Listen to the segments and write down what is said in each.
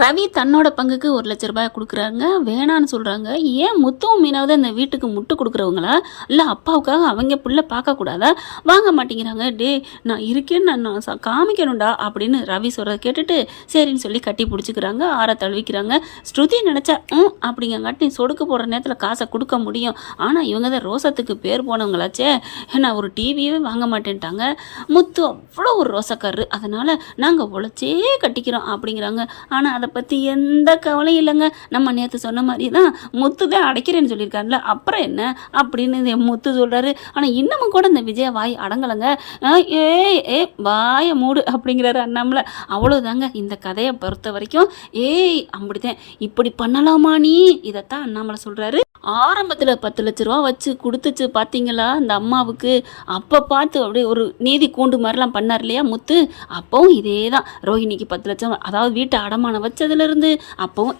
ரவி தன்னோட பங்குக்கு 1,00,000 கொடுக்குறாங்க. வேணான்னு சொல்கிறாங்க. ஏன் முத்துவும் மீனாவது அந்த வீட்டுக்கு முட்டு கொடுக்குறவங்களா? இல்லை அப்பாவுக்காக அவங்க புள்ள பார்க்கக்கூடாதா? வாங்க மாட்டேங்கிறாங்க. டே நான் இருக்கேன்னு நான் காமிக்கணும்டா அப்படின்னு ரவி சொல்கிறத கேட்டுட்டு சரின்னு சொல்லி கட்டி பிடிச்சிக்கிறாங்க. ஆற தழுவிக்கிறாங்க. ஸ்ருதி நினச்சா அப்படிங்காட்டி சொடுக்கு போடுற நேரத்தில் காசை கொடுக்க முடியும். ஆனால் இவங்க தான் ரோசத்துக்கு பேர் போனவங்களாச்சே. ஏன்னா ஒரு டிவியே வாங்க மாட்டேன்ட்டாங்க. முத்து அவ்வளோ ஒரு ரோசக்காரரு. அதனால் நாங்கள் உழைச்சே கட்டிக்கிறோம் அப்படிங்கிறாங்க. ஆனால் அதை பற்றி எந்த கவலையும் இல்லைங்க. நம்ம நேற்று சொன்ன மாதிரி தான் முத்து தான் அடைக்கிறேன்னு சொல்லியிருக்காருல, அப்புறம் என்ன அப்படின்னு முத்து சொல்கிறாரு. ஆனால் இன்னமும் கூட இந்த விஜய வாய் அடங்கலைங்க. ஏ வாய மூடு அப்படிங்கிறாரு அண்ணாமலை. அவ்வளோதாங்க இந்த கதையை பொறுத்த வரைக்கும். அப்படித்தான் இப்படி பண்ணலாமா நீ? இதைத்தான் அண்ணாமலை சொல்கிறாரு. ஆரம்பத்தில் 10,00,000 வச்சு கொடுத்துச்சு பார்த்தீங்களா அந்த அம்மாவுக்கு? அப்போ பார்த்து அப்படியே ஒரு நீதி கூண்டு மாதிரிலாம் பண்ணார் இல்லையா முத்து? அப்போவும் இதே தான். ரோஹிணிக்கு 10,00,000 அதாவது வீட்டை அடமானம் வச்சதுலேருந்து அப்போவும்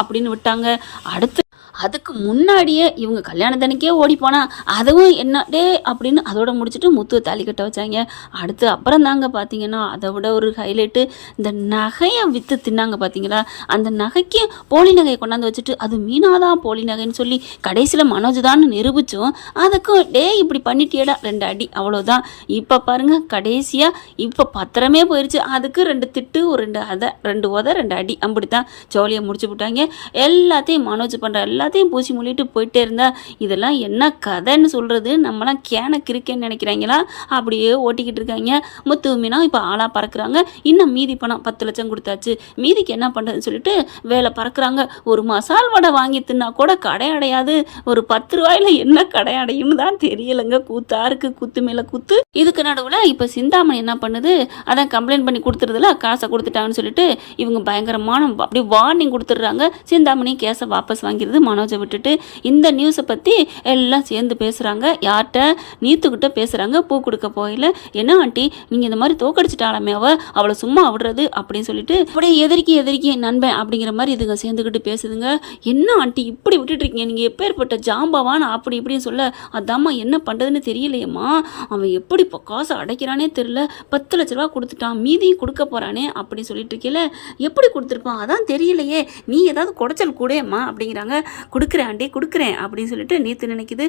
அப்படின்னு விட்டாங்க. அடுத்து அதுக்கு முன்னாடியே இவங்க கல்யாணத்தனைக்கே ஓடி போனா அதுவும் என்ன டே அப்படின்னு அதோட முடிச்சுட்டு முத்துவை தாலி கட்ட வச்சாங்க. அடுத்து அப்புறம் தாங்க பார்த்தீங்கன்னா அதை விட ஒரு ஹைலைட்டு, இந்த நகையை விற்று தின்னாங்க பார்த்தீங்களா? அந்த நகைக்கு போலி நகையை கொண்டாந்து வச்சுட்டு அது மீனாதான் போலி நகைன்னு சொல்லி கடைசியில் மனோஜ் தான் நிரூபித்தோம். அதுக்கும் இப்படி பண்ணிட்டியடா 2 அடி அவ்வளோதான். இப்போ பாருங்க கடைசியாக இப்போ பத்திரமே போயிடுச்சு. அதுக்கு 2 திட்டு, ஒரு 2 உத 2 அடி அப்படித்தான் ஜோலியை முடிச்சு விட்டாங்க. எல்லாத்தையும் மனோஜ் பண்ணுற எல்லாத்தையும் பூசி மூலிட்டு போயிட்டே இருந்தா இதெல்லாம் என்ன கதைன்னு சொல்றது? நம்மளாம் கேனக்கு இருக்கேன்னு நினைக்கிறாங்களா? அப்படியே ஓட்டிக்கிட்டு இருக்காங்க. முத்து மீனா இப்போ ஆளா பறக்குறாங்க. இன்னும் மீதி பணம் 10,00,000 கொடுத்தாச்சு, மீதிக்கு என்ன பண்ணுறதுன்னு சொல்லிட்டு வேலை பறக்குறாங்க. ஒரு மசால் வடை வாங்கி தின்னா கூட கடை அடையாது. ஒரு 10 ரூபாயில என்ன கடை அடையும்னு தான் தெரியலைங்க. கூத்தா இருக்கு, கூத்து மேல கூத்து. இதுக்கு நடுவில் இப்போ சிந்தாமணி என்ன பண்ணுது? அதான் கம்ப்ளைண்ட் பண்ணி கொடுத்துறதுல காசை கொடுத்துட்டாங்கன்னு சொல்லிட்டு இவங்க பயங்கரமான அப்படி வார்னிங் கொடுத்துட்றாங்க. சிந்தாமணி கேஸை வாபஸ் வாங்கிறது. மனோஜை விட்டுட்டு இந்த நியூஸை பற்றி எல்லாம் சேர்ந்து பேசுகிறாங்க. யார்கிட்ட? நீத்துக்கிட்ட பேசுகிறாங்க. பூ கொடுக்க போயில என்ன ஆண்டி நீங்கள் இந்த மாதிரி தோக்கடிச்சிட்டாலுமே அவளை சும்மா விடுறது அப்படின்னு சொல்லிட்டு அப்படியே எதிர்க்கி நண்பன் அப்படிங்கிற மாதிரி இதுங்க சேர்ந்துக்கிட்டு பேசுதுங்க. என்ன ஆண்டி இப்படி விட்டுட்ருக்கீங்க? நீங்கள் எப்பேற்பட்ட ஜாம்பவான்னு அப்படி இப்படின்னு சொல்ல அதாம்மா என்ன பண்ணுறதுன்னு தெரியலையம்மா. அவன் எப்படி இப்போ காசை அடைக்கிறானே தெரியல. 10,00,000 கொடுத்துட்டான், மீதியும் கொடுக்க போகிறானே அப்படின்னு சொல்லிட்டு இருக்கல. எப்படி கொடுத்துருப்பான் அதான் தெரியலையே. நீ ஏதாவது குடைச்சல் கூடேம்மா அப்படிங்கிறாங்க. கொடுக்குறேன் ஆண்டி கொடுக்குறேன் அப்படின்னு சொல்லிட்டு நீத்து நினைக்குது.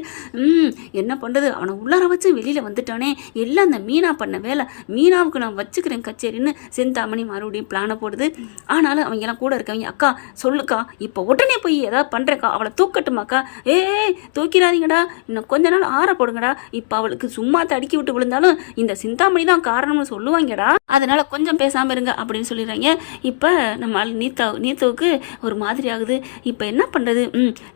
என்ன பண்ணுறது, அவனை உள்ளார வச்சு வெளியில் வந்துட்டானே. எல்லாம் அந்த மீனா பண்ண வேலை. மீனாவுக்கு நான் வச்சுக்கிறேன் கச்சேரின்னு செந்தாமணி மறுபடியும் பிளானை போடுது. ஆனாலும் அவங்க எல்லாம் கூட இருக்கவங்க அக்கா சொல்லுக்கா, இப்போ உடனே போய் ஏதாவது பண்ணுறேக்கா, அவளை தூக்கட்டுமாக்கா. தூக்கிறாதீங்கடா, இன்னும் கொஞ்ச நாள் ஆற போடுங்கடா. இப்போ அவளுக்கு சும்மா தடுக்கி விட்டு விழுந்தாலும் இந்த சிந்தாமணி தான் காரணம்னு சொல்லுவாங்கடா, அதனால கொஞ்சம் பேசாமல் இருங்க அப்படின்னு சொல்லிடுறாங்க. இப்போ நம்ம நீத்துவுக்கு ஒரு மாதிரி ஆகுது. இப்போ என்ன பண்ணுறது?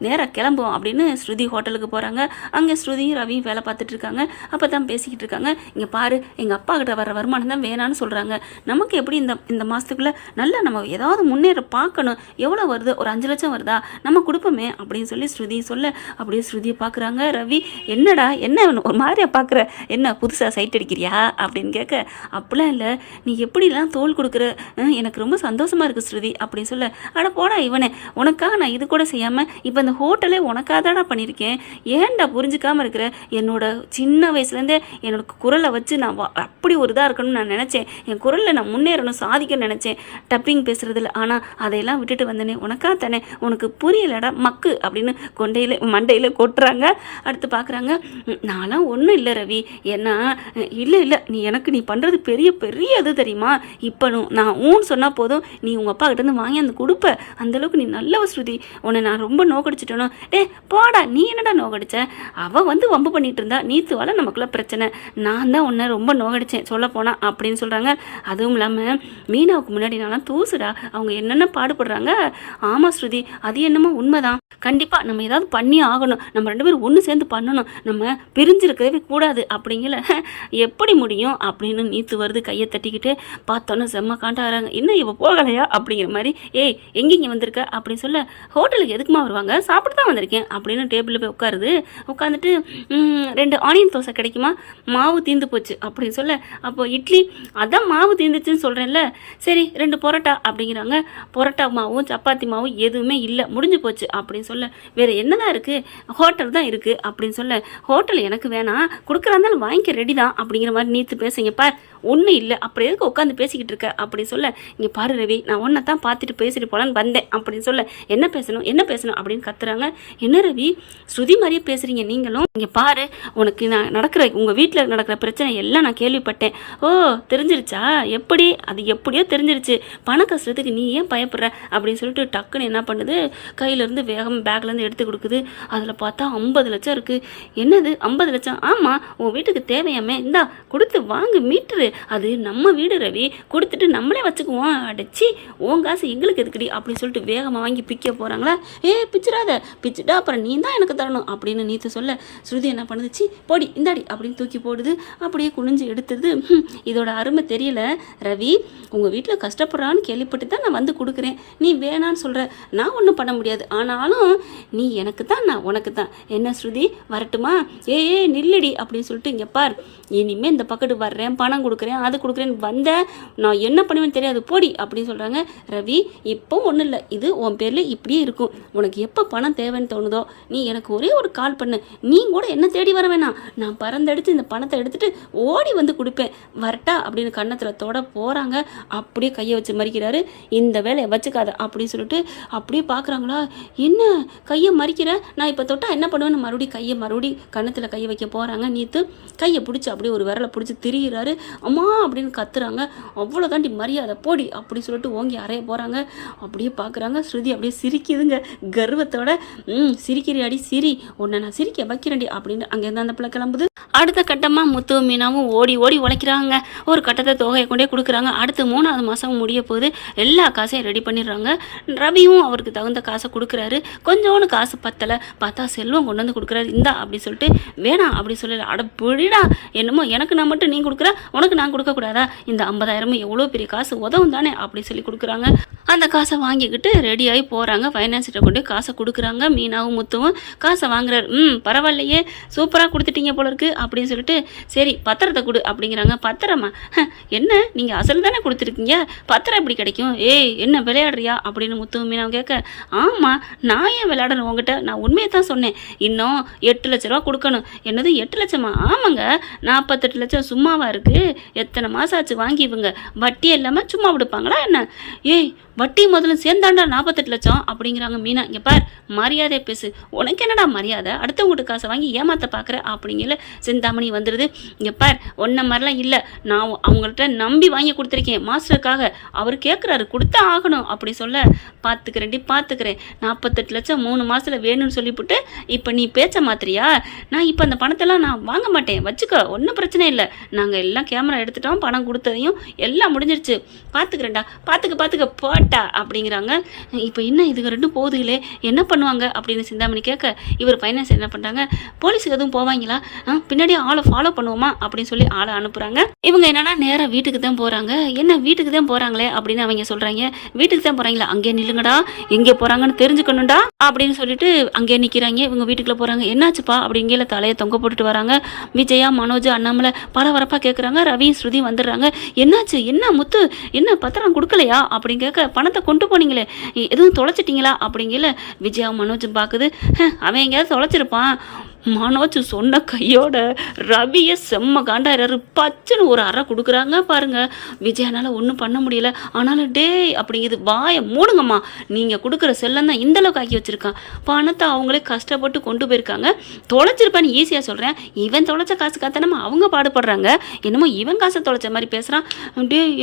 நேராக கிளம்புவோம் அப்படின்னு ஸ்ருதி ஹோட்டலுக்கு போகிறாங்க. அங்கே ஸ்ருதியும் ரவியும் வேலை பார்த்துட்டு இருக்காங்க. அப்போ தான் பேசிக்கிட்டு இருக்காங்க. இங்கே பாரு, எங்கள் அப்பா கிட்ட வர வருமானம் தான் வேணான்னு சொல்கிறாங்க. நமக்கு எப்படி இந்த மாதத்துக்குள்ளே நல்லா நம்ம ஏதாவது முன்னேற பார்க்கணும். எவ்வளோ வருது? ஒரு 5,00,000 வருதா? நம்ம கொடுப்போமே அப்படின்னு சொல்லி ஸ்ருதி சொல்ல அப்படியே ஸ்ருதியை பார்க்குறாங்க. ரவி என்னடா என்ன ஒரு மாதிரியா பார்க்குற, என்ன புதுசாக சைட் அடிக்கிறியா அப்படின்னு கேட்க, அப்படிலாம் இல்லை, நீ எப்படிலாம் தோல் கொடுக்குற, எனக்கு ரொம்ப சந்தோஷமாக இருக்குது ஸ்ருதி அப்படின்னு சொல்ல, அட போடா இவனே, உனக்காக நான் இது கூட செய்யாமல் இப்போ இந்த ஹோட்டலே உனக்காக தானா பண்ணியிருக்கேன், ஏன்டா புரிஞ்சுக்காமல் இருக்கிற? என்னோட சின்ன வயசுலேருந்தே என்னோட குரலை வச்சு நான் அப்படி ஒரு இதாக இருக்கணும்னு நான் நினச்சேன். என் குரலில் நான் முன்னேறணும், சாதிக்கணும்னு நினச்சேன், டப்பிங் பேசுகிறதில்ல. ஆனால் அதையெல்லாம் விட்டுட்டு வந்தனே உனக்காக தானே, உனக்கு புரியலடா மக்கு அப்படின்னு மண்டையில் கொட்டுறாங்க. அடுத்து பார்க்குறாங்க. நான்லாம் ஒன்றும் இல்லை ரவி, ஏன்னா இல்லை நீ எனக்கு பண்ணுறது பெரிய பெரிய இது தெரியுமா? இப்போ நான் ஊன்னு சொன்னால் போதும், நீ உங்கள் அப்பா கிட்டேருந்து வாங்கி அந்த கொடுப்ப. அந்தளவுக்கு நீ நல்ல ஸ்ருதி, உன்னை நான் ரொம்ப நோக்கடிச்சிட்டனோ. போடா, நீ என்னடா நோக்கடிச்ச? அவள் வம்பு பண்ணிட்டு இருந்தா, நீத்துவால நமக்குள்ள பிரச்சனை, நான் தான் உன்னை ரொம்ப நோக்கடிச்சேன் சொல்ல போனா அப்படின்னு சொல்கிறாங்க. அதுவும் இல்லாமல் மீனாவுக்கு முன்னாடி நான்லாம் தூசுடா, அவங்க என்னென்ன பாடுபடுறாங்க. ஆமாம் ஸ்ருதி, அது என்னமோ உண்மைதான். கண்டிப்பாக நம்ம ஏதாவது பண்ணி ஆகணும், நம்ம 2 பேரும் ஒன்று சேர்ந்து பண்ணணும், நம்ம பிரிஞ்சிருக்கவே கூடாது அப்படிங்கல. எப்படி முடியும் அப்படின்னு நீத்து வருது கையை தட்டிக்கிட்டு. பார்த்தோன்னே செம்ம காண்டாகிறாங்க. இன்னும் இவ போகலையா அப்படிங்கிற மாதிரி. எங்கேங்க வந்திருக்க அப்படின்னு சொல்ல, ஹோட்டலுக்கு எதுக்குமா வருவாங்க, சாப்பிட்டு தான் வந்திருக்கேன் அப்படின்னு டேபிளில் போய் உட்காருது. உட்காந்துட்டு 2 ஆனியன் தோசை கிடைக்குமா, மாவு தீர்ந்து போச்சு அப்படின்னு சொல்ல, அப்போ இட்லி, அதான் மாவு தீர்ந்துச்சுன்னு சொல்கிறேன்ல, சரி 2 பரோட்டா அப்படிங்கிறாங்க. பரோட்டா மாவும் சப்பாத்தி மாவும் எதுவுமே இல்லை, முடிஞ்சு போச்சு அப்படின்னு சொல்ல, வேறு என்னதான் இருக்குது, ஹோட்டல் தான் இருக்குது அப்படின்னு சொல்ல, ஹோட்டல் எனக்கு வேணாம், கொடுக்குறாந்தாலும் வாங்கிக்க ரெடி தான் அப்படிங்கிற மாதிரி நீத்து பேசுங்கப்பா. ஒன்றும் இல்லை, அப்புறம் எதுக்கு உட்காந்து பேசிக்கிட்டு இருக்க அப்படி சொல்ல, இங்கே பாரு ரவி, நான் ஒன்றை தான் பார்த்துட்டு பேசிட்டு போகலான்னு வந்தேன் அப்படின்னு சொல்ல, என்ன பேசணும் அப்படின்னு கத்துறாங்க. என்ன ரவி, ஸ்ருதி மாதிரியே பேசுகிறீங்க நீங்களும், இங்கே பாரு, உனக்கு நான் உங்கள் வீட்டில் நடக்கிற பிரச்சனை எல்லாம் நான் கேள்விப்பட்டேன். ஓ தெரிஞ்சிருச்சா, எப்படி அது எப்படியோ தெரிஞ்சிருச்சு, பண கஷ்டத்துக்கு நீ ஏன் பயப்படுற அப்படின்னு சொல்லிட்டு டக்குன்னு என்ன பண்ணுது, கையிலேருந்து வேகம் பேக்லேருந்து எடுத்து கொடுக்குது. அதில் பார்த்தா 50 லட்சம் இருக்குது. என்னது 50 லட்சம்? ஆமாம், உன் வீட்டுக்கு தேவையாமே, இந்தா கொடுத்து வாங்கு மீட்ரு, அது நம்ம வீடு ரவி, கொடுத்துட்டு நம்மளே வச்சுக்குவோம். அடைச்சி உன் காசு எங்களுக்கு எதுக்குடி அப்படின்னு சொல்லிட்டு வேகமாக வாங்கி பிக்க போகிறாங்களா. பிச்சிடாத, பிச்சுட்டா அப்புறம் நீ தான் எனக்கு தரணும் அப்படின்னு நீத்து சொல்ல, ஸ்ருதி என்ன பண்ணுதுச்சு, போடி இந்தாடி அப்படின்னு தூக்கி போடுது. அப்படியே குனிஞ்சு எடுத்துது. இதோட அருமை தெரியல ரவி, உங்கள் வீட்டில் கஷ்டப்படுறான்னு கேள்விப்பட்டு தான் நான் வந்து கொடுக்குறேன், நீ வேணான்னு சொல்கிற, நான் ஒன்றும் பண்ண முடியாது, ஆனாலும் நீ எனக்கு தான், நான் உனக்கு தான். என்ன ஸ்ருதி வரட்டுமா? நில்லடி அப்படின்னு சொல்லிட்டு, இங்கே பார், இனிமேல் இந்த பக்கத்து வர்றேன், பணம் கொடுக்குறேன், அது கொடுக்குறேன்னு வந்த நான் என்ன பண்ணுவேன்னு தெரியாது, போடி அப்படின்னு சொல்கிறாங்க. ரவி, இப்போ ஒன்றும் இல்லை, இது உன் பேரில் இப்படியே இருக்கும், உனக்கு எப்போ பணம் தேவைன்னு தோணுதோ நீ எனக்கு ஒரே ஒரு கால் பண்ணு, நீ கூட என்ன தேடி வர வேணாம், நான் பறந்தடித்து இந்த பணத்தை எடுத்துகிட்டு ஓடி வந்து கொடுப்பேன், வரட்டா அப்படின்னு கன்னத்தில் தொட போகிறாங்க. அப்படியே கையை வச்சு மறிக்கிறாரு. இந்த வேலையை வச்சுக்காத அப்படின்னு சொல்லிட்டு அப்படியே பார்க்குறாங்களா, என்ன கையை மறிக்கிற, நான் இப்போ தொட்டா என்ன பண்ணுவேன்னு மறுபடியும் கன்னத்தில் கையை வைக்க போகிறாங்க. நீத்து கையை பிடிச்சி அப்படியே ஒரு விரலை பிடிச்சி திரிகிறாரு. அம்மா அப்படின்னு கத்துறாங்க. அவ்வளோதாண்டி மரியாதை, போடி அப்படி சொல்லிட்டு ஓங்கி அறைய போகிறாங்க. அப்படியே பார்க்குறாங்க. ஸ்ருதி அப்படியே சிரிக்குதுங்க கர்வத்தோட. சிரிக்கிறியாடி சிரி, உன்னை நான் சிரிக்க வைக்கிறேன்டி அப்படின்னு அங்கேருந்து அந்த பிள்ளை கிளம்புது. அடுத்த கட்டமாக முத்து மீனாவும் ஓடி உழைக்கிறாங்க. ஒரு கட்டத்தை தொகையை கொண்டே கொடுக்குறாங்க. அடுத்து 3வது மாதம் முடிய போகுது. எல்லா காசையும் ரெடி பண்ணிடுறாங்க. ரவியும் அவருக்கு தகுந்த காசை கொடுக்குறாரு. கொஞ்சோன்னு காசு பத்தலை, பார்த்தா செல்வம் கொண்டு வந்து கொடுக்குறாரு. இந்தா அப்படி சொல்லிட்டு, வேணாம் அப்படி சொல்லல, அட பிடிடா, என்னமோ எனக்கு நான் மட்டும் நீ கொடுக்குற, உனக்கு நான் கொடுக்கக்கூடாதா, இந்த 50,000 எவ்வளோ பெரிய காசு, உதவும் தானே அப்படி சொல்லி கொடுக்குறாங்க. அந்த காசை வாங்கிக்கிட்டு ரெடியாகி போகிறாங்க. ஃபைனான்ஸ்கிட்ட கொண்டு காசை கொடுக்குறாங்க. மீனாவும் முத்துவும் காசை வாங்குறாரு. பரவாயில்லையே, சூப்பராக கொடுத்துட்டீங்க போல இருக்கு அப்படின்னு சொல்லிட்டு, சரி பத்திரத்தை கொடு அப்படிங்கிறாங்க. பத்திரமா? என்ன நீங்கள் அசல் தானே கொடுத்துருக்கீங்க, பத்திரம் எப்படி கிடைக்கும், என்ன விளையாடுறியா அப்படின்னு முத்துவும் மீனாவும் கேட்க, ஆமாம் நான் ஏன் விளையாடணும் உங்ககிட்ட, நான் உண்மையை தான் சொன்னேன், இன்னும் 8 லட்ச ரூபா கொடுக்கணும். என்னது 8 லட்சமா? ஆமாங்க, 48 லட்சம் சும்மாவா இருக்குது, எத்தனை மாதம் ஆச்சு வாங்கி, இவங்க வட்டி இல்லாமல் சும்மா விடுப்பாங்களா என்ன, வட்டி முதல்ல சேர்ந்தாண்டா 48 லட்சம் அப்படிங்கிறாங்க மீனா. இங்கே பார், மரியாதை பேசு, உனக்கு என்னடா மரியாதை, அடுத்தவங்ககிட்ட காசை வாங்கி ஏமாற்ற பார்க்குற அப்படிங்கிற சிந்தாமணி வந்துடுது. இங்கே பார், ஒன்றை மாதிரிலாம் இல்லை, நான் அவங்கள்ட்ட நம்பி வாங்கி கொடுத்துருக்கேன் மாஸ்டருக்காக, அவர் கேட்குறாரு கொடுத்தா ஆகணும் அப்படி சொல்ல, பார்த்துக்கிறேன் 48 லட்சம் 3 மாதத்தில் வேணும்னு சொல்லிவிட்டு இப்போ நீ பேச்ச மாத்திரியா, நான் இப்போ அந்த பணத்தெல்லாம் நான் வாங்க மாட்டேன், வச்சுக்கோ, ஒன்றும் பிரச்சனை இல்லை, நாங்கள் எல்லாம் கேமரா எடுத்துட்டோம், பணம் கொடுத்ததையும் எல்லாம் முடிஞ்சிருச்சு, பார்த்துக்கிறேன்டா, பார்த்துக்க போட்டா அப்படிங்கிறாங்க. இப்போ என்ன இதுங்க ரெண்டும் போகுதுங்களே, என்ன பண்ணுவாங்க அப்படின்னு சிந்தாமணி கேட்க, இவர் ஃபைனான்ஸ் என்ன பண்ணுறாங்க, போலீஸுக்கு எதுவும் போவாங்களா, பின்னாடி ஆளை ஃபாலோ பண்ணுவோமா அப்படின்னு சொல்லி ஆளை அனுப்புகிறாங்க. இவங்க என்னன்னா நேராக வீட்டுக்கு தான் போகிறாங்க. என்ன வீட்டுக்கு தான் போகிறாங்களே அப்படின்னு அவங்க சொல்கிறாங்க. வீட்டுக்கு தான் போகிறாங்களா, அங்கே நில்லுங்கடா, எங்கே போகிறாங்கன்னு தெரிஞ்சுக்கணும்டா அப்படின்னு சொல்லிட்டு அங்கே நிற்கிறாங்க. இவங்க வீட்டுக்குள்ளே போகிறாங்க. என்னாச்சுப்பா அப்படிங்கிற தலையை தொங்க போட்டுட்டு வராங்க. விஜயா, மனோஜ், அண்ணாமலை பரபரப்பாக கேட்குறாங்க. ரவி, ஸ்ருதி வந்துடுறாங்க. என்னாச்சு, என்ன முத்து, என்ன பத்திரம் கொடுக்கலையா அப்படின்னு கேட்க, பணத்தை கொண்டு போனீங்களே, எதுவும் தொலைச்சிட்டிங்களா அப்படிங்கல. விஜயா மனோஜும் பார்க்குது. அவன் எங்கேயாவது தொலைச்சிருப்பான். மனோஜ் சொன்ன கையோட ரவியை செம்ம காண்டாயிராரு. பச்சுன்னு ஒரு அறை கொடுக்குறாங்க பாருங்க. விஜயனால ஒன்றும் பண்ண முடியல. ஆனாலும் அப்படிங்குது, வாயை மூடுங்கம்மா, நீங்கள் கொடுக்குற செல்லம் தான் இந்தளவுக்கு ஆக்கி வச்சுருக்கான், பணத்தை அவங்களே கஷ்டப்பட்டு கொண்டு போயிருக்காங்க, தொலைச்சிருப்பான்னு ஈஸியாக சொல்கிறேன், இவன் தொலைச்ச காசு காத்தானமா அவங்க பாடுபடுறாங்க, என்னமோ இவன் காசை தொலைச்ச மாதிரி பேசுகிறான்.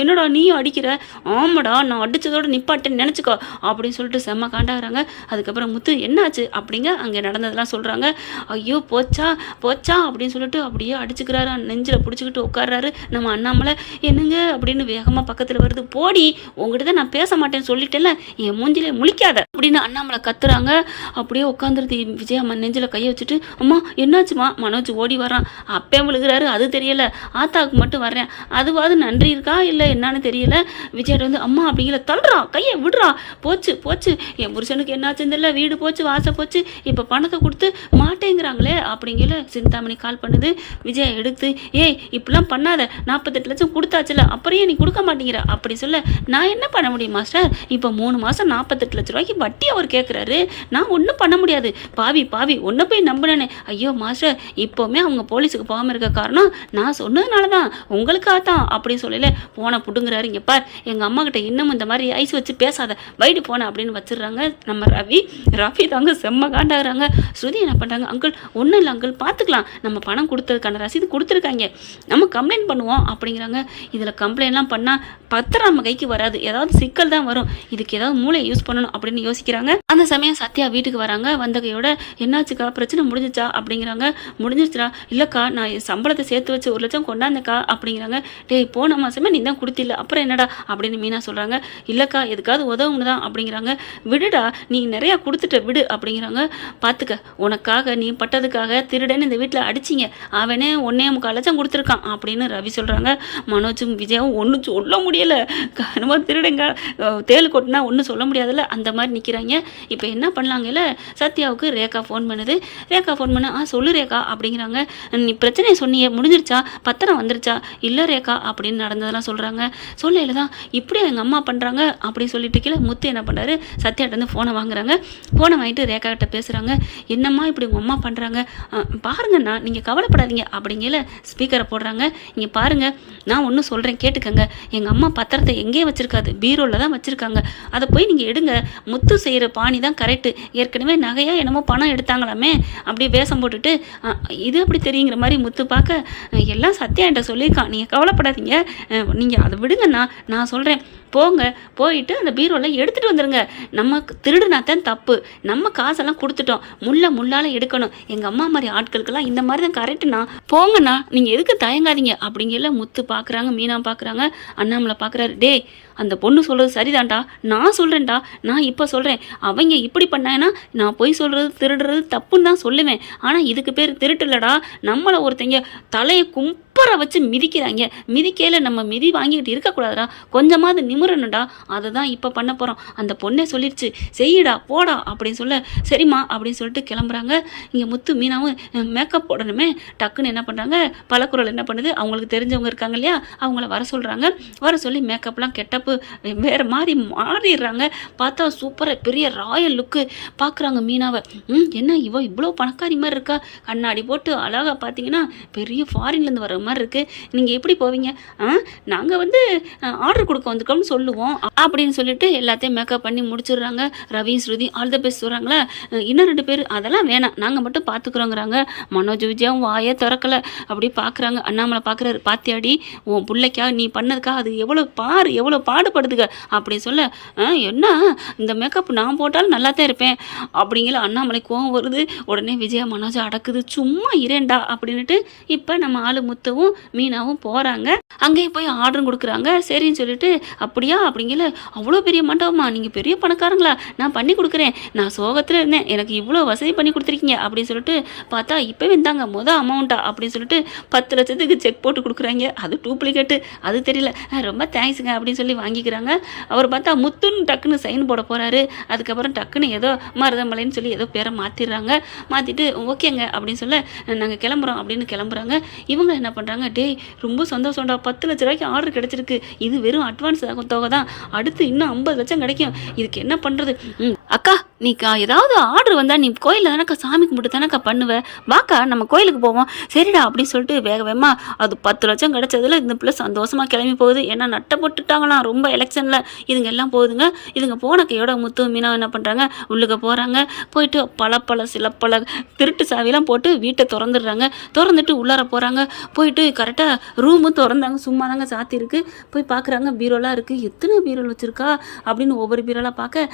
என்னடா நீயும் அடிக்கிற, ஆமாடா நான் அடித்ததோட நிப்பாட்டேன்னு நினச்சிக்கோ அப்படின்னு சொல்லிட்டு செம்ம காண்டாகிறாங்க. அதுக்கப்புறம் முத்து என்னாச்சு அப்படிங்க அங்கே நடந்ததெல்லாம் சொல்கிறாங்க. ஐயோ போச்சா அப்படின்னு சொல்லிட்டு அப்படியே அடிச்சுக்கிறாரு. நெஞ்சில் பிடிச்சிக்கிட்டு உட்கார்றாரு நம்ம அண்ணாமலை. என்னங்க அப்படின்னு வேகமாக பக்கத்தில் வருது. போடி, உங்ககிட்ட தான் நான் பேச மாட்டேன்னு சொல்லிட்டேன்ல, என் மூஞ்சிலே முழிக்காத அப்படின்னு அண்ணாமலை கத்துறாங்க. அப்படியே உட்காந்துருது. விஜயா நெஞ்சில் கையை வச்சுட்டு, அம்மா என்னாச்சுமா? மனோஜ் ஓடி வரான். அப்பே விழுகிறாரு, அது தெரியல, ஆத்தாவுக்கு மட்டும் வர்றேன், அதுவாது நன்றி இருக்கா இல்லை என்னன்னு தெரியல. விஜயாட்ட வந்து அம்மா அப்படிங்கிற தள்ளுறான், கையை விடுறா. போச்சு என் புருஷனுக்கு என்னாச்சுன்னு தெரியல, வீடு போச்சு, வாசை போச்சு, இப்போ பணத்தை கொடுத்து மாட்டேங்கிறாங்க. கூப்பிட்றாங்களே அப்படிங்கல சிந்தாமணி கால் பண்ணுது. விஜயா எடுத்து, ஏய் இப்படிலாம் பண்ணாத, 48 லட்சம் கொடுத்தாச்சுல, அப்புறம் நீ கொடுக்க மாட்டேங்கிற அப்படி சொல்ல, நான் என்ன பண்ண முடியும் மாஸ்டர், இப்போ 3 மாதம் 48 லட்ச ரூபாய்க்கு வட்டி அவர் கேட்குறாரு, நான் ஒன்றும் பண்ண முடியாது. பாவி ஒன்றை போய் நம்பினேனே. ஐயோ மாஸ்டர், இப்போவுமே அவங்க போலீஸுக்கு போகாமல் இருக்க காரணம் நான் சொன்னதுனால தான், உங்களுக்காக தான் அப்படின்னு சொல்லல போனை புடுங்குறாரு. இங்கே பார், எங்கள் அம்மா கிட்ட இன்னும் இந்த மாதிரி ஐஸ் வச்சு பேசாத, வைடு போன அப்படின்னு வச்சிடுறாங்க. நம்ம ரவி தாங்க செம்ம காண்டாகிறாங்க. ஸ்ருதி என்ன பண்ணுறாங்க, அங்கிள் ஒன்றும் இல்லை அங்கிள், பார்த்துக்கலாம், நம்ம பணம் கொடுத்ததுக்கான ரசீது கொடுத்துருக்காங்க, நம்ம கம்ப்ளைண்ட் பண்ணுவோம் அப்படிங்கிறாங்க. இதில் கம்ப்ளைண்ட்லாம் பண்ணால் பத்திரம் நம்ம கைக்கு வராது, ஏதாவது சிக்கல் தான் வரும், இதுக்கு ஏதாவது மூளை யூஸ் பண்ணணும் அப்படின்னு யோசிக்கிறாங்க. அந்த சமயம் சத்யா வீட்டுக்கு வராங்க. வந்த கையோட, என்னாச்சுக்கா, பிரச்சனை முடிஞ்சிச்சா அப்படிங்கிறாங்க. முடிஞ்சிருச்சுடா. இல்லைக்கா, நான் சம்பளத்தை சேர்த்து வச்சு 1 லட்சம் கொண்டாந்தக்கா அப்படிங்கிறாங்க. டேய் போன மாதமே நீ தான் கொடுத்தில்ல, அப்புறம் என்னடா அப்படின்னு மீனா சொல்கிறாங்க. இல்லைக்கா, எதுக்காவது உதவுங்க தான் அப்படிங்கிறாங்க. விடுடா, நீ நிறையா கொடுத்துட்ட விடு அப்படிங்கிறாங்க. பார்த்துக்க, உனக்காக நீ பட்டதுக்காக திருடன்னு இந்த வீட்டில் அடிச்சிங்க, அவனே 1.25 லட்சம் கொடுத்துருக்கான் அப்படின்னு ரவி சொல்கிறாங்க. மனோஜும் விஜயாவும் ஒன்றும் சொல்ல முடியலை, நம்ம திருடுங்க தேல் கொட்டினா ஒன்றும் சொல்ல முடியாதுல்ல, அந்த மாதிரி நிற்கிறாங்க. இப்போ என்ன பண்ணலாங்கல்ல, சத்யாவுக்கு ரேகா ஃபோன் பண்ணுது. ரேகா ஃபோன் பண்ண, சொல்லு ரேகா அப்படிங்கிறாங்க. நீ பிரச்சனையை சொன்னியே, முடிஞ்சிருச்சா, பத்திரம் வந்துருச்சா? இல்லை ரேகா அப்படின்னு நடந்ததெல்லாம் சொல்கிறாங்க. சொல்லையில் தான் இப்படியே எங்கள் அம்மா பண்ணுறாங்க அப்படின்னு சொல்லிட்டு கீழே முத்து என்ன பண்ணுறாரு, சத்யாட்டேருந்து ஃபோனை வாங்குறாங்க. ஃபோனை வாங்கிட்டு ரேகா கிட்ட பேசுகிறாங்க. என்னம்மா இப்படி உங்கள் அம்மா பண்ணுறாங்க, பாருங்கண்ணா, நீங்கள் கவலைப்படாதீங்க அப்படிங்கிற ஸ்பீக்கரை போடுறாங்க. இங்கே பாருங்கள், நான் ஒன்றும் சொல்கிறேன் கேட்டுக்கங்க, எங்கள் அம்மா பத்திரத்தை எங்கேயும் வச்சுருக்காது, பீரோவில் தான் வச்சுருக்காங்க, அதை போய் நீங்கள் எடுங்க, முத்து செய்கிற பாணி தான் கரெக்டு, ஏற்கனவே நகையாக என்னமோ பணம் எடுத்தாங்களாமே, அப்படியே வேஷம் போட்டுட்டு இது அப்படி தெரியுங்கிற மாதிரி முத்து பார்க்க, எல்லாம் சத்யா என்கிட்ட சொல்லியிருக்கான், நீங்கள் கவலைப்படாதீங்க, நீங்கள் அதை விடுங்கண்ணா, நான் சொல்கிறேன், போங்க, போயிட்டு அந்த பீரோவில் எடுத்துகிட்டு வந்துடுங்க, நம்ம திருடுனா தான் தப்பு, நம்ம காசெல்லாம் கொடுத்துட்டோம், முள்ளால் எடுக்கணும், எங்கள் அம்மா மாதிரி ஆட்களுக்கெல்லாம் இந்த மாதிரி தான் கரெக்டுண்ணா, போங்கண்ணா, நீங்கள் எதுக்கு தயங்காதீங்க அப்படிங்கிற முத்து பார்க்குறாங்க. மீனா பார்க்குறாங்க. அண்ணாமலை பார்க்குறாரு. டேய், அந்த பொண்ணு சொல்கிறது சரிதான்டா, நான் சொல்கிறேன்டா, நான் இப்போ சொல்கிறேன், அவங்க இப்படி பண்ணாங்கன்னா நான் போய் சொல்கிறது திருடுறது தப்புன்னு தான் சொல்லுவேன், ஆனால் இதுக்கு பேர் திருட்டுலடா, நம்மளை ஒருத்தங்க தலையை கும்பரை வச்சு மிதிக்கிறாங்க, மிதிக்கையில் நம்ம மிதி வாங்கிக்கிட்டு இருக்கக்கூடாதுடா, கொஞ்சமாவது நிமிரணும்டா, அதை தான் இப்போ பண்ண போகிறோம், அந்த பொண்ணே சொல்லிடுச்சு, செய்யடா போடா அப்படின்னு சொல்ல, சரிம்மா அப்படின்னு சொல்லிட்டு கிளம்புறாங்க. இங்கே முத்து மீனாவும் மேக்கப் போடணுமே, டக்குன்னு என்ன பண்ணுறாங்க, பலக்குரல் என்ன பண்ணுது, அவங்களுக்கு தெரிஞ்சவங்க இருக்காங்க இல்லையா, அவங்கள வர சொல்கிறாங்க. வர சொல்லி மேக்கப்லாம் கெட்டப்பு வேறு மாதிரி மாறிடுறாங்க. பார்த்தா சூப்பராக பெரிய ராயல் லுக்கு. பார்க்குறாங்க மீனாவை. என்ன இவ இவ்வளோ பணக்காரி மாதிரி இருக்கா, கண்ணாடி போட்டு அழகாக பார்த்தீங்கன்னா பெரிய ஃபாரின்லேருந்து வர மாதிரி இருக்குது, நீங்கள் எப்படி போவீங்க, நாங்கள் வந்து ஆர்டர் கொடுக்க வந்துக்கோம்னு சொல்லுவோம் அப்படின்னு சொல்லிட்டு எல்லாத்தையும் மேக்கப் பண்ணி முடிச்சிடுறாங்க. ரவி ஸ்ருதி ஆல் த பெஸ்ட் சொல்கிறாங்களா, இன்னும் 2 பேர் அதெல்லாம் வேணாம், நாங்கள் மட்டும் பார்த்துக்குறோங்கிறாங்க. மனோஜ் விஜயாவும் வாயே திறக்கலை, அப்படி பார்க்குறாங்க. அண்ணாமலை பார்க்குறாரு. பாத்தியாடி, உன் பிள்ளைக்காக நீ பண்ணதுக்காக அது எவ்வளோ பாடுபடுதுங்க அப்படின்னு சொல்ல, என்ன இந்த மேக்கப் நான் போட்டாலும் நல்லா தான் இருப்பேன் அப்படிங்கிற அண்ணாமலை கோவம் வருது. உடனே விஜயா மனோஜா அடக்குது, சும்மா இரேண்டா அப்படின்ட்டு இப்போ நம்ம ஆளு முத்துவும் மீனாவும் போகிறாங்க. அங்கேயே போய் ஆர்டரும் கொடுக்குறாங்க. சரின்னு சொல்லிட்டு, அப்படியா அப்படிங்கிற, அவ்வளோ பெரிய மண்டபமா, நீங்கள் பெரிய பணக்காரங்களா, நான் பண்ணி கொடுக்குறேன், நான் சோகத்தில் இருந்தேன், எனக்கு இவ்வளோ வசதி பண்ணி கொடுத்துருக்கீங்க அப்படின்னு சொல்லிட்டு பார்த்தா இப்போவே இருந்தாங்க அமௌண்ட்டா அப்படின்னு சொல்லிட்டு 10 லட்சத்துக்கு செக் போட்டு கொடுக்குறாங்க. அது டூப்ளிகேட்டு, அது தெரியல, ரொம்ப தேங்க்ஸுங்க அப்படின்னு சொல்லி வாங்கிக்கிறாங்க. அவர் பார்த்தா முத்துன்னு டக்குன்னு சைன் போட போகிறாரு. அதுக்கப்புறம் டக்குன்னு ஏதோ மருதமலைன்னு சொல்லி ஏதோ பேரை மாற்றிடுறாங்க. மாற்றிட்டு ஓகேங்க அப்படின்னு சொல்ல, நாங்கள் கிளம்புறோம் அப்படின்னு கிளம்புறாங்க. இவங்க என்ன பண்ணுறாங்க, டேய் ரொம்ப சந்தோஷம்டா, 10 லட்ச ரூபாய்க்கு ஆர்டர் கிடச்சிருக்கு, இது வெறும் அட்வான்ஸ் தொகை தான், அடுத்து இன்னும் 50 லட்சம் கிடைக்கும், இதுக்கு என்ன பண்ணுறது, அக்கா நீக்கா ஏதாவது ஆர்டர் வந்தால் நீ கோயிலில் தானக்கா சாமி கும்பிட்டு தானக்கா பண்ணுவேன், வாக்கா நம்ம கோயிலுக்கு போவோம், சரிடா அப்படின்னு சொல்லிட்டு வேகமாக அது 10 லட்சம் கிடச்சதுல இந்த பிள்ளை சந்தோஷமாக கிளம்பி போகுது. ஏன்னா நட்டை போட்டுட்டாங்களாம் ரொம்ப எலெக்ஷனில், இதுங்க எல்லாம் போகுதுங்க. இதுங்க போன கையோட முத்து மீனா என்ன பண்ணுறாங்க, உள்ளுக்க போகிறாங்க. போயிட்டு சில பல திருட்டு சாவிலாம் போட்டு வீட்டை திறந்துடுறாங்க. திறந்துட்டு உள்ளார போகிறாங்க. போயிட்டு கரெக்டாக ரூமும் திறந்தாங்க, சும்மா தாங்க சாத்தி இருக்குது. போய் பார்க்குறாங்க, பீரோலாம் இருக்குது. எத்தனை பீரோல் வச்சுருக்கா அப்படின்னு ஒவ்வொரு பீரோலாக பார்க்க,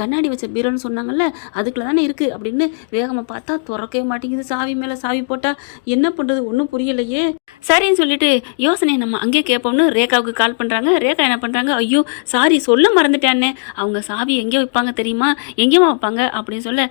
கண்ணாடி வச்ச பீரோன்னு சொன்னாங்கல்ல, அதுக்குள்ள தானே இருக்குது அப்படின்னு வேகமாக பார்த்தா திறக்கவே மாட்டேங்குது. சாவி மேலே சாவி போட்டால் என்ன பண்ணுறது ஒன்றும் புரியலையே. சரின்னு சொல்லிட்டு யோசனை நம்ம அங்கேயே கேட்போம்னு ரேகாவுக்கு கால் பண்ணுறாங்க. ரேகா என்ன பண்ணுறாங்க, ஐயோ சாரி சொல்ல மறந்துட்டேன்னே, அவங்க சாவி எங்கே வைப்பாங்க தெரியுமா, எங்கேயுமா வைப்பாங்க அப்படின்னு சொல்ல,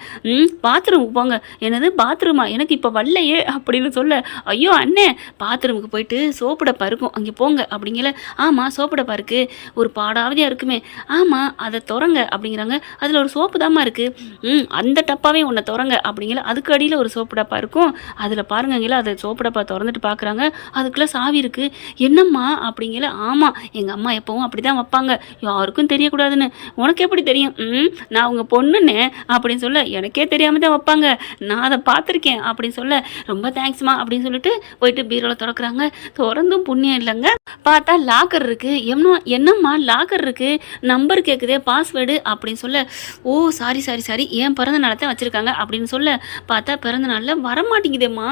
பாத்ரூமுக்கு போங்க. என்னது பாத்ரூமா, எனக்கு இப்போ வரலையே அப்படின்னு சொல்ல, ஐயோ அண்ணே பாத்ரூமுக்கு போயிட்டு சோப்பு டப்பா இருக்கும் அங்கே போங்க அப்படிங்கல. ஆமாம் சோப்பு டப்பா இருக்குது, ஒரு பாடாவதியாக இருக்குமே, ஆமாம் அதை திறங்க அப்படிங்கிறாங்க. அதில் ஒரு சோப்பு தாம்மா இருக்குது, அந்த டப்பாவே ஒன்று திறங்க அப்படிங்கல. அதுக்கு அடியில் ஒரு சோப்பு டப்பா இருக்கும், அதில் பாருங்கங்களா, அதை சோப்பு டப்பா திறந்துட்டு பார்க்குறாங்க, அதுக்குள்ளே சாவி இருக்குது. என்னம்மா அப்படிங்கல. ஆமாம் எங்கள் அம்மா எப்பவும் அப்படி தான் வைப்பாங்க, யாருக்கும் தெரியக்கூடாதுன்னு. உனக்கு எப்படி தெரியும்? நான் அவங்க பொண்ணுன்னு அப்படின்னு சொல்ல, எனக்கே தெரியாமல் தான் வைப்பாங்க, நான் அதை பார்த்துருக்கேன் அப்படின்னு சொல்ல, ரொம்ப தேங்க்ஸ்மா அப்படின்னு சொல்லிட்டு போயிட்டு பீரோவில் திறக்கிறாங்க. திறந்தும் புண்ணியம் இல்லைங்க, பார்த்தா லாக்கர் இருக்குது. என்னம்மா லாக்கர் இருக்குது, நம்பர் கேட்குதே, பாஸ்வேர்டு அப்படின்னு சொல்ல, ஓ சாரி சாரி சாரி என் பிறந்த நாளை தான் வச்சுருக்காங்க அப்படின்னு சொல்ல, பார்த்தா பிறந்த நாளில் வரமாட்டேங்குதேம்மா.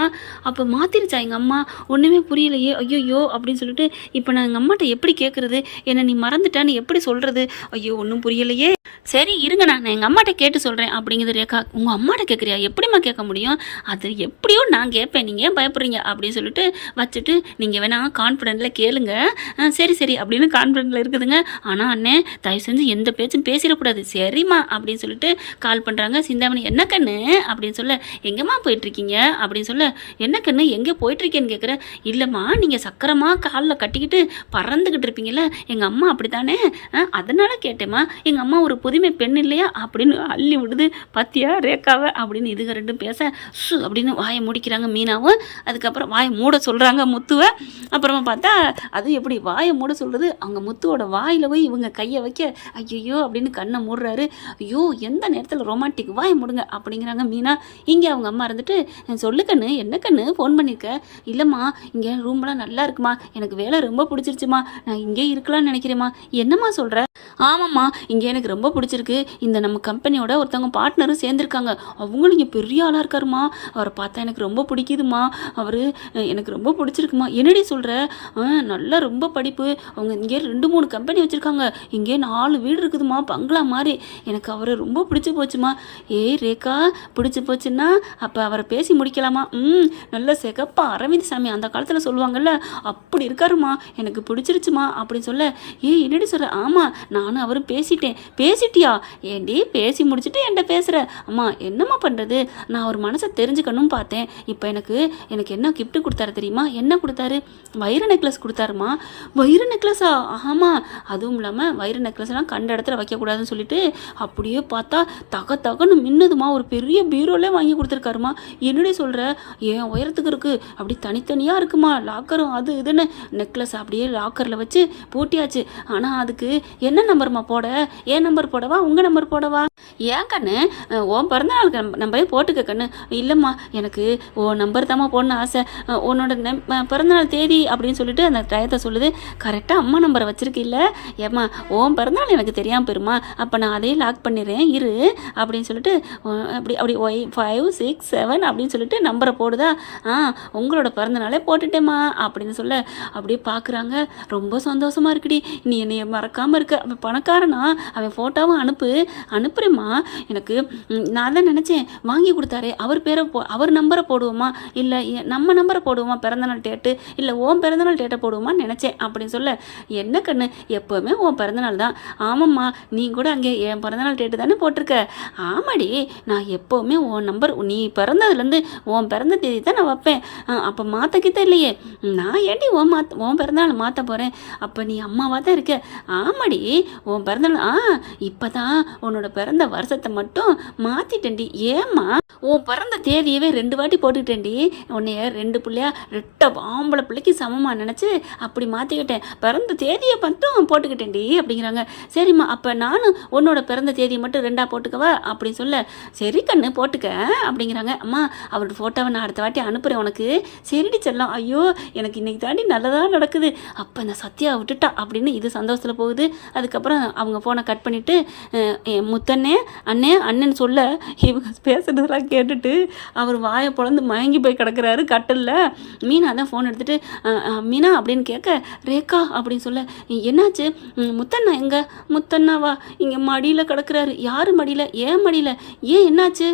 அப்போ மாற்றிருச்சா எங்கள் அம்மா, ஒன்றுமே புரியலையே, ஐயோ அப்படின்னு சொல்லிட்டு இப்போ நான் எங்கள் அம்மாட்ட எப்படி கேட்குறது, என்னை நீ மறந்துட்டான்னு எப்படி சொல்கிறது, ஐயோ ஒன்றும் புரியலையே. சரி இருங்க, நான் எங்கள் அம்மாட்ட கேட்டு சொல்கிறேன் அப்படிங்கிறது. ரேகா உங்கள் அம்மாட்ட கேட்குறியா, எப்படிம்மா கேட்க முடியும், அது எப்படியோ நான் கேட்பேன், நீங்கள் ஏன் பயப்படுறீங்க அப்படின்னு சொல்லிட்டு வச்சுட்டு, நீங்கள் வேணா கான்ஃபிடென்ட்டில் கேளுங்க. சரி சரி அப்படின்னு கான்ஃபிடென்ட்டில் இருக்குதுங்க. ஆனால் அண்ணே தயவு செஞ்சு எந்த பேச்சும் பேசிடக்கூடாது, சரிம்மா அப்படின்னு சொல்லிட்டு கால் பண்ணுறாங்க. சிந்தாமணி என்ன கண்ணு அப்படின்னு சொல்ல, எங்கேம்மா போயிட்டுருக்கீங்க அப்படின்னு சொல்ல, என்ன கண்ணு எங்கே போயிட்டுருக்கேன்னு கேட்குற. இல்லைம்மா நீங்கள் சக்கரமாக காலில் கட்டிக்கிட்டு பறந்துக்கிட்டு இருப்பீங்கள்ல, எங்கள் அம்மா அப்படி தானே, அதனால் கேட்டேம்மா, எங்கள் அம்மா ஒரு புதுமை பெண் இல்லையா அப்படின்னு அள்ளி விடுது. பத்தியா ரேகாவை அப்படின்னு இதுக ரெண்டும் பேச அப்படின்னு வாயை முடிக்கிறாங்க மீனாவும். அதுக்கப்புறம் வாயை மூட சொல்கிறாங்க முத்துவை. அப்புறமா பார்த்தா அது எப்படி வாயை மூட சொல்கிறது, அவங்க முத்துவோட வாயில் போய் இவங்க கையை வைக்க, ஐயோ அப்படின்னு கண்ணை மூடுறாரு. ஐயோ எந்த நேரத்தில் ரொமான்டிக், வாயை மூடுங்க அப்படிங்கிறாங்க மீனா. இங்கே அவங்க அம்மா இருந்துட்டு, சொல்லு கண்ணு என்ன கண்ணு ஃபோன் பண்ணியிருக்க. இல்லைம்மா இங்கே ரூம்லாம் நல்லா இருக்குமா, எனக்கு வேலை ரொம்ப பிடிச்சிருச்சுமா, நான் இங்கே இருக்கலாம்னு நினைக்கிறேம்மா. என்னம்மா சொல்கிற. ஆமாம்மா இங்கே எனக்கு ரொம்ப பிடிச்சிருக்கு, இந்த நம்ம கம்பெனியோட ஒருத்தவங்க பார்ட்னரும் சேர்ந்துருக்காங்க, அவங்களும் இங்கே பெரிய ஆளாக இருக்காருமா, அவரை பார்த்தா எனக்கு ரொம்ப பிடிக்குதுமா, அவர் எனக்கு ரொம்ப பிடிச்சிருக்குமா. என்னடி சொல்கிற, நல்லா ரொம்ப படிப்பு, அவங்க இங்கே 2-3 கம்பெனி வச்சுருக்காங்க, இங்கே 4 வீடு இருக்குதுமா பங்களா மாதிரி, எனக்கு அவரை ரொம்ப பிடிச்சி போச்சுமா. ஏய் ரேகா பிடிச்சி போச்சுன்னா அப்போ அவரை பேசி முடிக்கலாமா. நல்ல சிகப்பா அரவிந்த் சாமி அந்த காலத்தில் சொல்லுவாங்கள்ல, அப்படி இருக்காருமா, எனக்கு பிடிச்சிருச்சுமா அப்படின்னு சொல்ல, என்னடி சொல்கிற. ஆமாம் நானும் அவரும் பேசிட்டியா, ஏண்டி பேசி முடிச்சுட்டு என்கிட்ட பேசுகிற. அம்மா என்னம்மா பண்ணுறது, நான் அவர் மனசை தெரிஞ்சுக்கணும்னு பார்த்தேன். இப்போ எனக்கு என்ன கிஃப்ட் கொடுத்தாரு தெரியுமா, என்ன கொடுத்தாரு, வைர நெக்லஸ் கொடுத்தாருமா. வைர நெக்லஸா. ஆமாம் அதுவும் இல்லாமல் வைர நெக்லஸ்லாம் கண்ட இடத்துல வைக்கக்கூடாதுன்னு சொல்லிட்டு அப்படியே பார்த்தா தகன்னு மின்னுதுமா, ஒரு பெரிய பீரோலே வாங்கி கொடுத்துருக்காருமா. என்னடி சொல்கிற, ஏன் உயரத்துக்கு இருக்குது, அப்படி தனித்தனியாக இருக்குமா லாக்கரும், அது இதுன்னு நெக்லஸ் அப்படியே லாக்கரில் வச்சு பூட்டியாச்சு. ஆனால் அதுக்கு என்ன நம்பர்மா போட, ஏன் நம்பர் போடவா உங்கள் நம்பர் போடவா. ஏன் கண்ணு உன் பிறந்தநாளுக்கு நம்பரே போட்டுக்க கண்ணு. இல்லைம்மா எனக்கு உன் நம்பர் தாம்மா போடணும் ஆசை, உன்னோட பிறந்தநாள் தேதி அப்படின்னு சொல்லிட்டு அந்த டயத்தை சொல்லுது. கரெக்டாக அம்மா நம்பரை வச்சுருக்கில்ல, ஏம்மா உன் பிறந்தநாள் எனக்கு தெரியாமல் போயிருமா, அப்போ நான் அதையே லாக் பண்ணிடுறேன் இரு அப்படின்னு சொல்லிட்டு அப்படி 5 6 7 அப்படின்னு சொல்லிட்டு நம்பரை போடுதா. உங்களோட பிறந்தநாளே போட்டுட்டேம்மா அப்படின்னு சொல்ல, அப்படியே பார்க்குறாங்க. ரொம்ப சந்தோஷமாக இருக்குடி, நீ என்னை மறக்காமல் இருக்க. அவன் பணக்காரனா, அவன் ஃபோட்டோவும் அனுப்புகிறேம்மா. எனக்கு நான் தான் நினச்சேன் வாங்கி கொடுத்தாரே அவர் பேரை அவர் நம்பரை போடுவோமா, இல்லை நம்ம நம்பரை போடுவோமா, பிறந்தநாள் டேட்டு, இல்லை ஓன் பிறந்தநாள் டேட்டை போடுவோமான்னு நினச்சேன் அப்படின்னு சொல்ல, என்ன கண்ணு எப்போவுமே உன் பிறந்தநாள் தான். ஆமாம்மா நீ கூட அங்கே என் பிறந்தநாள் டேட்டு தானே போட்டிருக்க. ஆமாடி நான் எப்போவுமே உன் நம்பர், நீ பிறந்ததுலேருந்து உன் பிறந்த தேதி தான் நான் வைப்பேன், அப்போ மாற்றக்கிட்ட இல்லையே, நான் ஏன்டி உன் பிறந்தநாள் மாற்ற போகிறேன், அப்போ நீ அம்மாவாக தான் இருக்க. ஆமாடி உன் பிறந்தநாள் இப்போ தான் உன்னோட பிறந்த வருஷத்தை மட்டும் மாற்றிட்டேன்டி. ஏம்மா உன் பிறந்த தேதியவே 2 வாட்டி போட்டுக்கிட்டேன்டி, உன்னைய 2 பிள்ளையா 2 ஆம்பளை பிள்ளைக்கு சமமாக நினச்சி அப்படி மாற்றிக்கிட்டேன், பிறந்த தேதியை மட்டும் போட்டுக்கிட்டேன்டி அப்படிங்கிறாங்க. சரிம்மா அப்போ நானும் உன்னோட பிறந்த தேதியை மட்டும் 2ஆ போட்டுக்கவா அப்படின்னு சொல்ல, சரி கண்ணு போட்டுக்க அப்படிங்கிறாங்க. அம்மா அவரோட ஃபோட்டோவை நான் அடுத்த வாட்டி அனுப்புகிறேன் உனக்கு. சரிடி செல்லம், ஐயோ எனக்கு இன்னைக்கு தாண்டி நல்லதாக நடக்குது, அப்போ இந்த சத்யா விட்டுட்டா அப்படின்னு இது சந்தோஷத்தில் போகுது. அதுக்கப்புறம் அவங்க ஃபோனை கட் பண்ணிவிட்டு, முத்தண்ணே அண்ணே அண்ணன் சொல்ல இவங்க பேசுறதெல்லாம் கேட்டுட்டு அவர் வாயை பொழந்து மயங்கி போய் கிடக்குறாரு கட்டில்ல. மீனா தான் ஃபோன் எடுத்துட்டு மீனா அப்படின்னு கேட்க ரேகா அப்படின்னு சொல்ல என்னாச்சு முத்தண்ணா எங்க? முத்தண்ணாவா இங்கே மடியில் கிடக்குறாரு. யார் மடியில்? ஏன் மடியில்? ஏன் என்னாச்சு?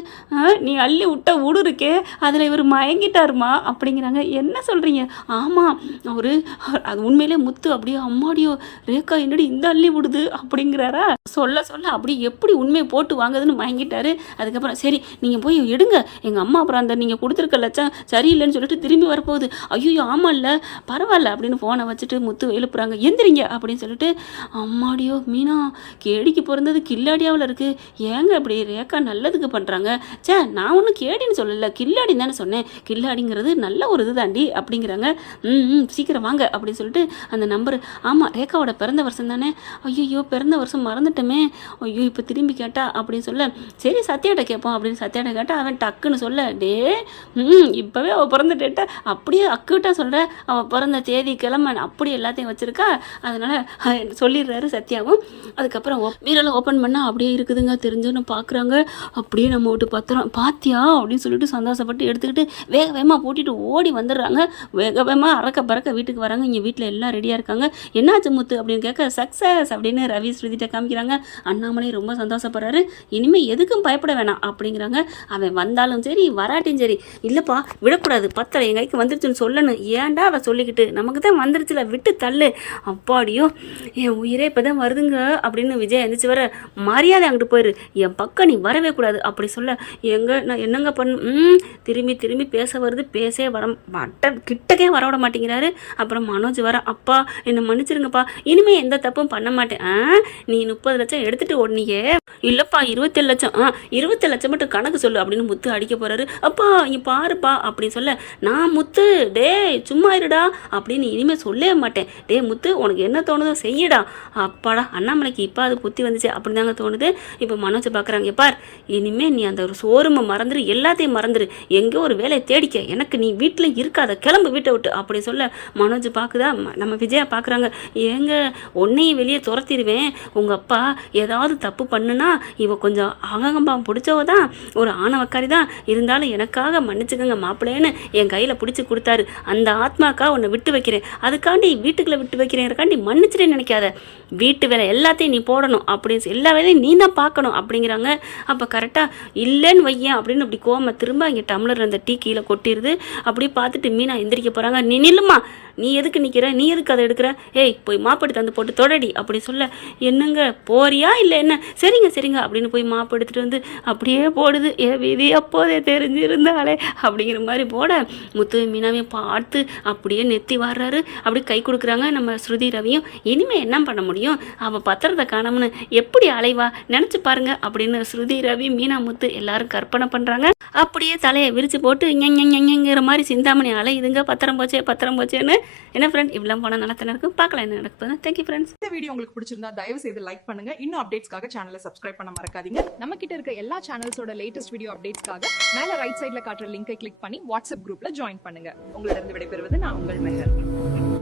நீ அள்ளி விட்ட ஊடு இருக்கே அதில் இவர் மயங்கிட்டாருமா அப்படிங்கிறாங்க. என்ன சொல்கிறீங்க? ஆமாம் அவரு அது உண்மையிலே முத்து அப்படியே அம்மாடியோ ரேகா என்னடி இந்த அள்ளி விடுது அப்படிங்கிறாரா. சொல்ல சொல்ல அப்படி எப்படி உண்மையை போட்டு வாங்குதுன்னு மயங்கிட்டாரு. அதுக்கப்புறம் சரி நீங்கள் போய் எடுங்க எங்கள் அம்மா அப்புறம் அந்த நீங்கள் கொடுத்துருக்க லட்சம் சரியில்லைன்னு சொல்லிட்டு திரும்பி வரப்போகுது. ஐயோ ஆமாம் இல்லை பரவாயில்ல அப்படின்னு ஃபோனை வச்சுட்டு முத்து எழுப்புறாங்க. எந்திரிங்க அப்படின்னு சொல்லிட்டு அம்மாடியோ மீனா கேடிக்கு பிறந்தது கில்லாடியாவில் இருக்குது. ஏங்க அப்படி ரேகா நல்லதுக்கு பண்ணுறாங்க. சே நான் ஒன்றும் கேடின்னு சொல்லலை கில்லாடி தானே சொன்னேன். கில்லாடிங்கிறது நல்ல ஒரு இது தாண்டி அப்படிங்கிறாங்க. சீக்கிரம் வாங்க அப்படின்னு சொல்லிட்டு அந்த நம்பர். ஆமாம் ரேகாவோட பிறந்த வருஷம் தானே. ஐயோ பிறந்த வருஷம் மறந்துட்டோமே. ஐயோ இப்போ திரும்பி கேட்டா அப்படின்னு சொல்ல சரி சத்யாட்ட கேட்போம் அப்படின்னு சத்யாட்ட கேட்டால் அவன் டக்குன்னு சொல்ல டே இப்போவே அவள் பிறந்த டேட்டை அப்படியே அக்குவிட்டா சொல்கிற. அவள் பிறந்த தேதி கிழமை அப்படி எல்லாத்தையும் வச்சுருக்கா. அதனால் சொல்லிடுறாரு சத்யாவும். அதுக்கப்புறம் வீரெல்லாம் ஓப்பன் பண்ணால் அப்படியே இருக்குதுங்க. தெரிஞ்சுன்னு பார்க்குறாங்க. அப்படியே நம்ம விட்டு பத்திரம் பாத்தியா அப்படின்னு சொல்லிட்டு சந்தோஷப்பட்டு எடுத்துக்கிட்டு வேக வேகமாக பூட்டிட்டு ஓடி வந்துடுறாங்க. வேக வேகமாக அறக்க பறக்க வீட்டுக்கு வராங்க. இங்கே வீட்டில் எல்லாம் ரெடியாக இருக்காங்க. என்னாச்சு முத்து அப்படின்னு கேட்க சக்ஸஸ் அப்படின்னு ரவி ஸ்ருதிட்ட காமிக்கிறாங்க. அண்ணாமலை ரொம்ப சந்தோஷப்படுறாரு. இனிமேல் எதுக்கும் பயப்பட வேணாம் அப்படிங்கிறாங்க. அவன் வந்தாலும் சரி வராட்டியும் சரி இல்லைப்பா விடக்கூடாது பத்திரம் என் கைக்கு வந்துருச்சுன்னு சொல்லணும். ஏன்டா அவள் சொல்லிக்கிட்டு நமக்கு தான் வந்துருச்சுல விட்டு தள்ளு. அப்பாடியோ என் உயிரே இப்போ தான் வருதுங்க அப்படின்னு விஜய் எந்திரிச்சு வர மரியாதை அங்கிட்டு போயிரு என் பக்கம் நீ வரவே கூடாது அப்படி சொல்ல நான் என்னங்க திரும்பி திரும்பி பேச வருது பேசவே கிட்டக்கே வர விட மாட்டேங்கிறாரு. அப்புறம் மனோஜ் வர அப்பா என்னை மன்னிச்சிருங்கப்பா இனிமே எந்த தப்பும் பண்ண மாட்டேன். நீ 30 லட்சம் எடுத்துட்டு ஓடனீங்க இல்லைப்பா 27 லட்சம் 27 லட்சம் மட்டும் கணக்கு சொல்லு அப்படின்னு முத்து அடிக்க போறாரு. அப்பா இங்க பாருப்பா அப்படின்னு சொல்ல நான் முத்து டே சும்மா இருடா அப்படின்னு இனிமே சொல்லவே மாட்டேன். டே முத்து உனக்கு என்ன தோணுதோ செய்யடா. அப்பாடா அண்ணாமலைக்கு இப்போ அது புத்தி வந்துச்சு அப்படின்னு தாங்க தோணுது. இப்போ மனோஜை பார்க்குறாங்க. பார் இனிமே நீ அந்த ஒரு சோறுமை மறந்துரு எல்லாத்தையும் மறந்துரு எங்கேயோ ஒரு வேலையை தேடிக்க எனக்கு நீ வீட்டில் இருக்காத கிளம்பு வீட்டை விட்டு அப்படி சொல்ல மனோஜ் பார்க்குதா நம்ம விஜயா பார்க்குறாங்க. ஏங்க உன்னையும் வெளியே துரத்திடுவேன். உங்கள் அப்பா ஏதாவது தப்பு பண்ணுனா இவ கொஞ்சம் அகங்கம்பம் பிடிச்சவ தான் ஒரு ஆணவக்காரி தான் இருந்தாலும் எனக்காக மன்னிச்சுக்கங்க மாப்பிள்ளைன்னு என் கையில் பிடிச்சி கொடுத்தாரு. அந்த ஆத்மாக்கா உன்னை விட்டு வைக்கிறேன் அதுக்காண்டி வீட்டுக்குள்ளே விட்டு வைக்கிறேன் எனக்காண்டி மன்னிச்சிட்டேன்னு நினைக்காத. வீட்டு வேலை எல்லாத்தையும் நீ போடணும் அப்படின்னு எல்லா வேலையும் நீ தான் பார்க்கணும் அப்படிங்கிறாங்க. அப்போ கரெக்டாக இல்லைன்னு வையன் அப்படின்னு அப்படி கோம திரும்ப இங்கே டம்ளர் அந்த டீ கீழே கொட்டிடுது. அப்படி பார்த்துட்டு மீனா எந்திரிக்க போகிறாங்க. நீ நில்லுமா நீ எதுக்கு நிற்கிற நீ எதுக்கு அதை எடுக்கிற ஏய் போய் மாப்படி தந்து போட்டு தொடடி அப்படி சொல்ல என்னங்க போறியா இல்லை என்ன சரிங்க சரிங்க அப்படின்னு போய் மாப்பு எடுத்துகிட்டு வந்து அப்படியே போடுது. விதி அப்போதே தெரிஞ்சிருந்தாலே அப்படிங்கிற மாதிரி போட முத்து மீனாவையும் பார்த்து அப்படியே நெத்தி வர்றாரு. அப்படி கை கொடுக்குறாங்க நம்ம ஸ்ருதி ரவியும். இனிமேல் என்ன பண்ண முடியும் அவள் பத்திரத்தை காணோம்னு எப்படி அலைவா நினச்சி பாருங்க அப்படின்னு ஸ்ருதி ரவி மீனா முத்து எல்லாரும் கற்பனை பண்ணுறாங்க. அப்படியே தலையை விரித்து போட்டு இங்கிற மாதிரி சிந்தாமணி அலையுதுங்க. பத்திரம் போச்சேன்னு என்ன ஃப்ரெண்ட் இவ்வளோ போனால் நல்லா தானே இருக்கும். பார்க்கலாம் என்ன நடக்குது. Thank you friends. இந்த வீடியோ உங்களுக்கு பிடிச்சிருந்தா தயவு செய்து லைக் பண்ணுங்க. இன்னும் அப்டேட்ஸ்க்காக சேனலை சப்ஸ்கிரைப் பண்ண மறக்காதீங்க. நம்ம கிட்ட இருக்க எல்லா சேனல்ஸோட லேட்டஸ்ட் வீடியோ அப்டேட்ஸ்க்காக மேல ரைட் சைட்ல காட்டுற லிங்கை கிளிக் பண்ணி வாட்ஸ்அப் குரூப்ல ஜாயின் பண்ணுங்க. உங்களிடம் விடைபெறுவது நான் உங்கள் மெஹர்.